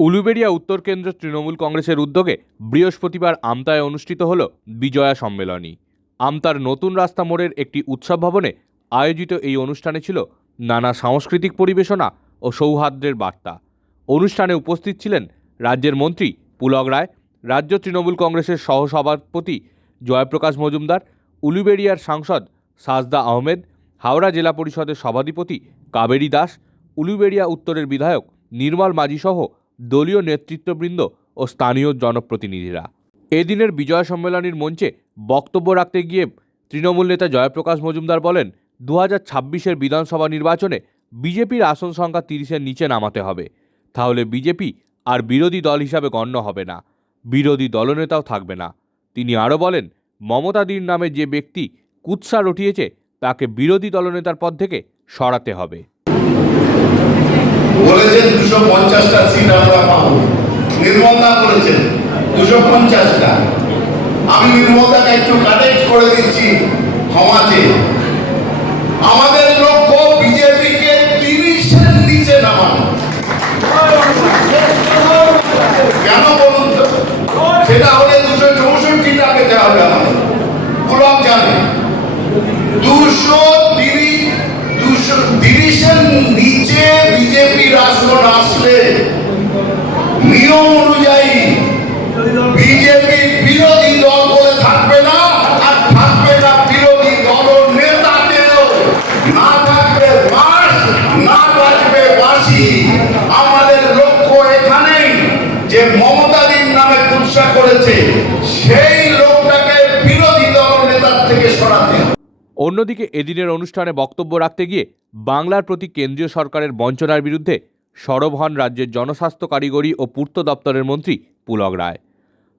উলুবেড়িয়া উত্তর কেন্দ্র তৃণমূল কংগ্রেসের উদ্যোগে বৃহস্পতিবার আমতায় অনুষ্ঠিত হল বিজয়া সম্মেলনী। আমতার নতুন রাস্তা মোড়ের একটি উৎসব ভবনে আয়োজিত এই অনুষ্ঠানে ছিল নানা সাংস্কৃতিক পরিবেশনা ও সৌহার্দ্যের বার্তা। অনুষ্ঠানে উপস্থিত ছিলেন রাজ্যের মন্ত্রী পুলক রায়, রাজ্য তৃণমূল কংগ্রেসের সহসভাপতি জয়প্রকাশ মজুমদার, উলুবেড়িয়ার সাংসদ সাজদা আহমেদ, হাওড়া জেলা পরিষদের সভাধিপতি কাবেরী দাস, উলুবেড়িয়া উত্তরের বিধায়ক নির্মল মাঝি সহ দলীয় নেতৃত্ববৃন্দ ও স্থানীয় জনপ্রতিনিধিরা। এদিনের বিজয় সম্মেলনীর মঞ্চে বক্তব্য রাখতে গিয়ে তৃণমূল নেতা জয়প্রকাশ মজুমদার বলেন দু হাজার ছাব্বিশের বিধানসভা নির্বাচনে বিজেপির আসন সংখ্যা তিরিশের নিচে নামাতে হবে। তাহলে বিজেপি আর বিরোধী দল হিসাবে গণ্য হবে না। বিরোধী দলনেতাও থাকবে না। তিনি আরও বলেন মমতাদির নামে যে ব্যক্তি কুৎসা রটিয়েছে, তাকে বিরোধী দলনেতার পদ থেকে সরাতে হবে। পঞ্চাশটা সিট আমরা পাবো। নির্মলদা বলেছেন, দুশো পঞ্চাশটা। আমি নির্মলদাকে একটু কানেক্ট করে দিচ্ছি ক্ষমা চেয়ে আমাদের লক্ষ্য বিজেপিকে তিরিশের নিচে নামানো। কেন বলুন তো? সেটা হলে দুশো চৌষট্টিটা পেতে হবে আমাদের। পুলক জানে। দুশো তিরিশ, দুশো তিরিশের নিচে আসলে নিয়ম অনুযায়ী বিজেপি বিরোধী দল বলে থাকবে না, আর থাকবে না বিরোধী দল নেতাকেও। না থাকবে বাস, না বাজবে বাসি। আমাদের লক্ষ্য এখানেই যে মমতাদির নামে কুৎসা করেছে, সেই অন্যদিকে এদিনের অনুষ্ঠানে বক্তব্য রাখতে গিয়ে বাংলার প্রতি কেন্দ্রীয় সরকারের বঞ্চনার বিরুদ্ধে সরব হন রাজ্যের জনস্বাস্থ্য কারিগরি ও পূর্ত দপ্তরের মন্ত্রী পুলক রায়।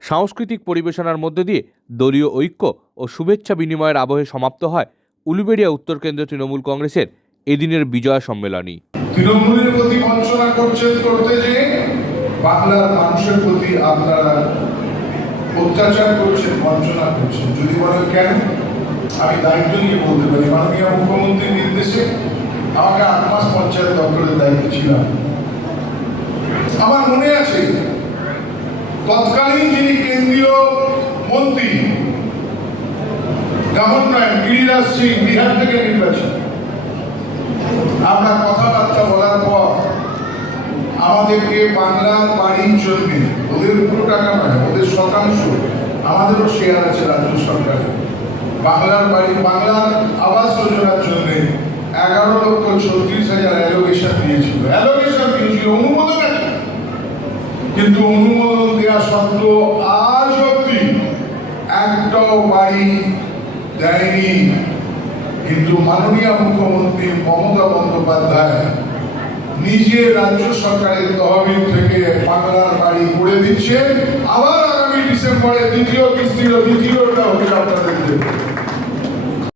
সাংস্কৃতিক পরিবেশনার মধ্য দিয়ে দলীয় ঐক্য ও শুভেচ্ছা বিনিময়ের আবহে সমাপ্ত হয় উলুবেড়িয়া উত্তর কেন্দ্র তৃণমূল কংগ্রেসের এদিনের বিজয় সম্মেলনী তৃণমূলের প্রতি বঞ্চনা করছেন করতে যে বাংলার মানুষের প্রতি আপনারা অত্যাচার করছেন, বঞ্চনা করছেন। যদি বলেন কেন? আমি দায়িত্ব নিয়ে বলতে পারি। মাননীয় মুখ্যমন্ত্রীর নির্দেশে আমাকে আট মাস পঞ্চায়েত দপ্তরের দায়িত্ব ছিলাম আমার মনে আছে, তৎকালীন যিনি কেন্দ্রীয় মন্ত্রী গভর্নমেন্ট গিরিরাজ সিং, বিহার থেকে নির্বাচিত। আমরা কথাবার্তা বলার পর আমাদেরকে বাংলার বাড়ির জন্য ওদের পুরো টাকা নয়, ওদের শতাংশ আমাদেরও শেয়ার আছে রাজ্য সরকারের। বাংলার বাড়ি, বাংলার আবাস যোজনার জন্য এগারো লক্ষ ছত্রিশ হাজার অ্যালোকেশন দিয়েছিল। অ্যালোকেশন দিয়েছিল অনুমোদন। কিন্তু অনুমোদন দেওয়া সত্ত্বেও আজ অব্দি একটাও বাড়ি দেয়নি। কিন্তু মাননীয় মুখ্যমন্ত্রী মমতা বন্দ্যোপাধ্যায় নিজে রাজ্য সরকারের তহবিল থেকে বাংলার বাড়ি করে দিচ্ছেন। আবার আগামী ডিসেম্বরে দ্বিতীয় কিস্তির দ্বিতীয়টা হচ্ছে আপনাদের দেবে